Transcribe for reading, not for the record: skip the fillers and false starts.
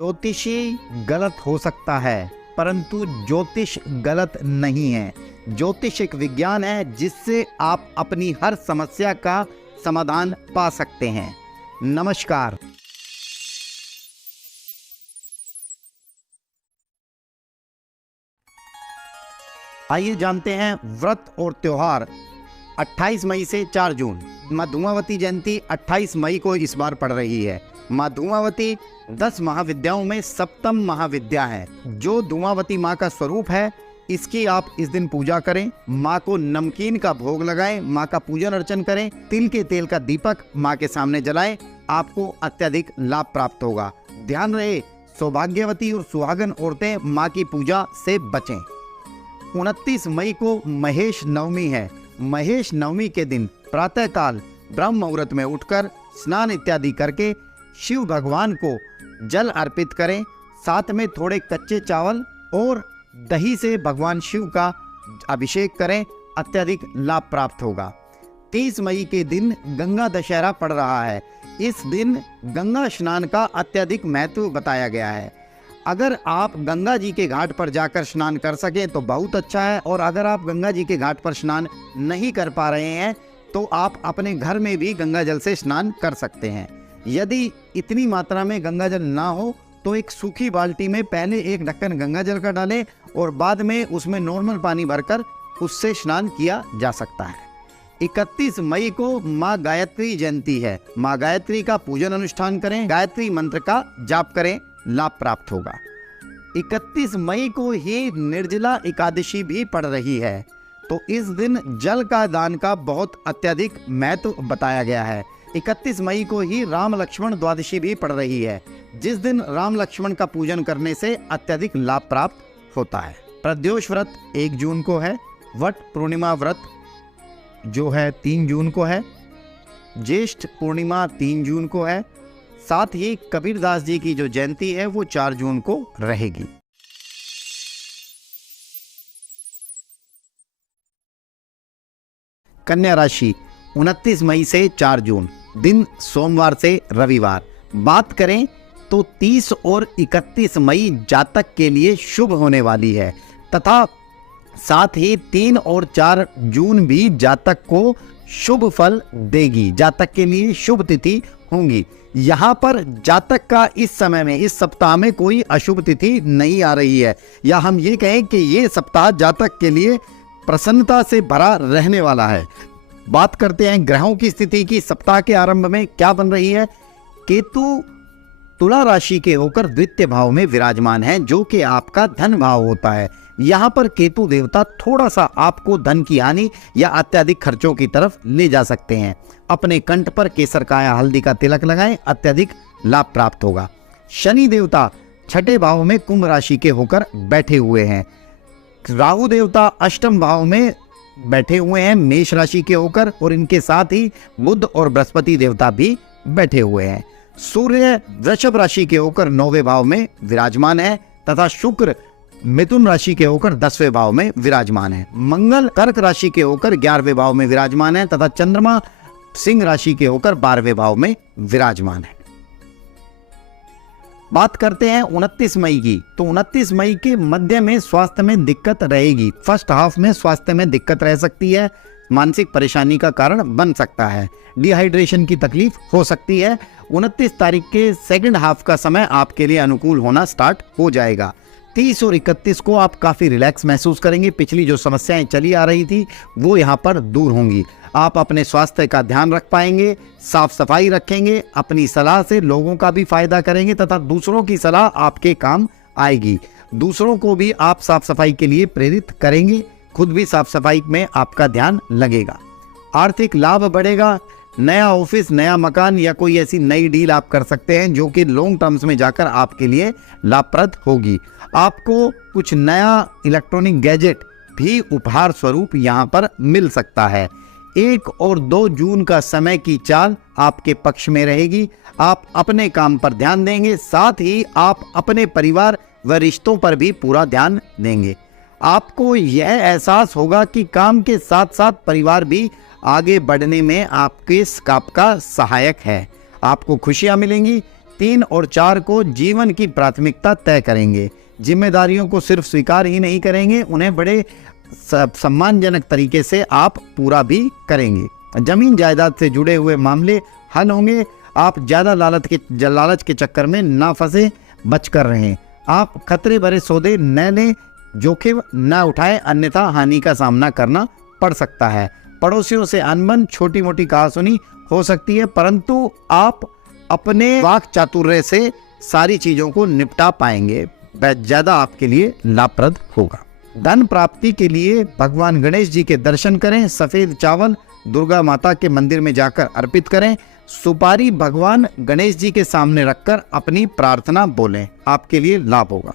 ज्योतिषी गलत हो सकता है, परंतु ज्योतिष गलत नहीं है। ज्योतिष एक विज्ञान है जिससे आप अपनी हर समस्या का समाधान पा सकते हैं। नमस्कार। आइए जानते हैं व्रत और त्योहार। 28 मई से 4 जून माँ धूमावती जयंती 28 मई को इस बार पड़ रही है। माँ धूमावती 10 महाविद्याओं में सप्तम महाविद्या है, जो धूमावती माँ का स्वरूप है। इसकी आप इस दिन पूजा करें, माँ को नमकीन का भोग लगाएं, माँ का पूजन अर्चन करें, तिल के तेल का दीपक माँ के सामने जलाएं, आपको अत्यधिक लाभ प्राप्त होगा। ध्यान रहे, सौभाग्यवती और सुहागन औरतें माँ की पूजा से बचें। 29 मई को महेश नवमी है। महेश नवमी के दिन प्रातःकाल ब्रह्म मुहूर्त में उठकर स्नान इत्यादि करके शिव भगवान को जल अर्पित करें। साथ में थोड़े कच्चे चावल और दही से भगवान शिव का अभिषेक करें, अत्यधिक लाभ प्राप्त होगा। 30 मई के दिन गंगा दशहरा पड़ रहा है। इस दिन गंगा स्नान का अत्यधिक महत्व बताया गया है। अगर आप गंगा जी के घाट पर जाकर स्नान कर सकें तो बहुत अच्छा है, और अगर आप गंगा जी के घाट पर स्नान नहीं कर पा रहे हैं तो आप अपने घर में भी गंगा जल से स्नान कर सकते हैं। यदि इतनी मात्रा में गंगा जल ना हो तो एक सूखी बाल्टी में पहले एक ढक्कन गंगा जल का डालें और बाद में उसमें नॉर्मल पानी भरकर उससे स्नान किया जा सकता है। 31 मई को माँ गायत्री जयंती है। माँ गायत्री का पूजन अनुष्ठान करें, गायत्री मंत्र का जाप करें, लाभ प्राप्त होगा। 31 मई को ही निर्जला एकादशी भी पड़ रही है, तो इस दिन जल का दान का बहुत अत्यधिक महत्व बताया गया है। 31 मई को ही राम लक्ष्मण द्वादशी भी पड़ रही है, जिस दिन राम लक्ष्मण का पूजन करने से अत्यधिक लाभ प्राप्त होता है। प्रद्योष व्रत 1 जून को है। वट पूर्णिमा व्रत जो है 3 जून को है। ज्येष्ठ पूर्णिमा 3 जून को है। साथ ही कबीरदास जी की जो जयंती है वो 4 जून को रहेगी। कन्या राशि 29 मई से 4 जून, दिन सोमवार से रविवार। बात करें तो 30 और 31 मई जातक के लिए शुभ होने वाली है, तथा साथ ही 3 और 4 जून भी जातक को शुभ फल देगी। जातक के लिए शुभ तिथि होंगी। यहाँ पर जातक का इस समय में, इस सप्ताह में कोई अशुभ तिथि नहीं आ रही है, या हम ये कहें कि ये सप्ताह जातक के लिए प्रसन्नता से भरा रहने वाला है। बात करते हैं ग्रहों की स्थिति की। सप्ताह के आरंभ में क्या बन रही है? केतु तुला राशि के होकर द्वितीय भाव में विराजमान है, जो कि आपका धन भाव होता है। यहाँ पर केतु देवता थोड़ा सा आपको धन की हानि या अत्यधिक खर्चों की तरफ ले जा सकते हैं। अपने कंठ पर केसर का या हल्दी का तिलक लगाएं, अत्यधिक लाभ प्राप्त होगा। शनि देवता 6ठे भाव में कुंभ राशि के होकर बैठे हुए हैं। राहु देवता 8म भाव में बैठे हुए हैं मेष राशि के होकर, और इनके साथ ही बुध और बृहस्पति देवता भी बैठे हुए हैं। सूर्य वृषभ राशि के होकर 9वें भाव में विराजमान है, तथा शुक्र मिथुन राशि के होकर 10वें भाव में विराजमान है। मंगल कर्क राशि के होकर 11वें भाव में विराजमान है, तथा चंद्रमा सिंह राशि के होकर 12वें भाव में विराजमान है। बात करते हैं 29 मई की, तो 29 मई के मध्य में स्वास्थ्य में दिक्कत रहेगी। फर्स्ट हाफ में स्वास्थ्य में दिक्कत रह सकती है, मानसिक परेशानी का कारण बन सकता है, डिहाइड्रेशन की तकलीफ हो सकती है। 29 तारीख के सेकंड हाफ का समय आपके लिए अनुकूल होना स्टार्ट हो जाएगा। 30 और 31 को आप काफ़ी रिलैक्स महसूस करेंगे। पिछली जो समस्याएं चली आ रही थी वो यहाँ पर दूर होंगी। आप अपने स्वास्थ्य का ध्यान रख पाएंगे, साफ सफाई रखेंगे, अपनी सलाह से लोगों का भी फायदा करेंगे, तथा दूसरों की सलाह आपके काम आएगी। दूसरों को भी आप साफ सफाई के लिए प्रेरित करेंगे, खुद भी साफ सफाई में आपका ध्यान लगेगा। आर्थिक लाभ बढ़ेगा। नया ऑफिस, नया मकान या कोई ऐसी नई डील आप कर सकते हैं जो कि लॉन्ग टर्म्स में जाकर आपके लिए लाभप्रद होगी। आपको कुछ नया इलेक्ट्रॉनिक गैजेट भी उपहार स्वरूप यहाँ पर मिल सकता है। 1 और 2 जून का समय की चाल आपके पक्ष में रहेगी। आप अपने काम पर ध्यान देंगे, साथ ही आप अपने परिवार व रिश्तों पर भी पूरा ध्यान देंगे। आपको यह एहसास होगा कि काम के साथ साथ परिवार भी आगे बढ़ने में आपका सहायक है। आपको खुशियां मिलेंगी। 3 और 4 को जीवन की प्राथमिकता तय करेंगे। जिम्मेदारियों को सिर्फ स्वीकार ही नहीं करेंगे, उन्हें बड़े सम्मानजनक तरीके से आप पूरा भी करेंगे। जमीन जायदाद से जुड़े हुए मामले हल होंगे। आप ज़्यादा लालच के चक्कर में ना फंसे, बच कर रहें। आप खतरे भरे सौदे न लें, जोखिम न उठाएं, अन्यथा हानि का सामना करना पड़ सकता है। पड़ोसियों से अनबन, छोटी मोटी कहासुनी हो सकती है, परंतु आप अपने वाक चातुर्य से सारी चीज़ों को निपटा पाएंगे। वह ज़्यादा आपके लिए लाभप्रद होगा। धन प्राप्ति के लिए भगवान गणेश जी के दर्शन करें। सफ़ेद चावल दुर्गा माता के मंदिर में जाकर अर्पित करें। सुपारी भगवान गणेश जी के सामने रखकर अपनी प्रार्थना बोलें, आपके लिए लाभ होगा।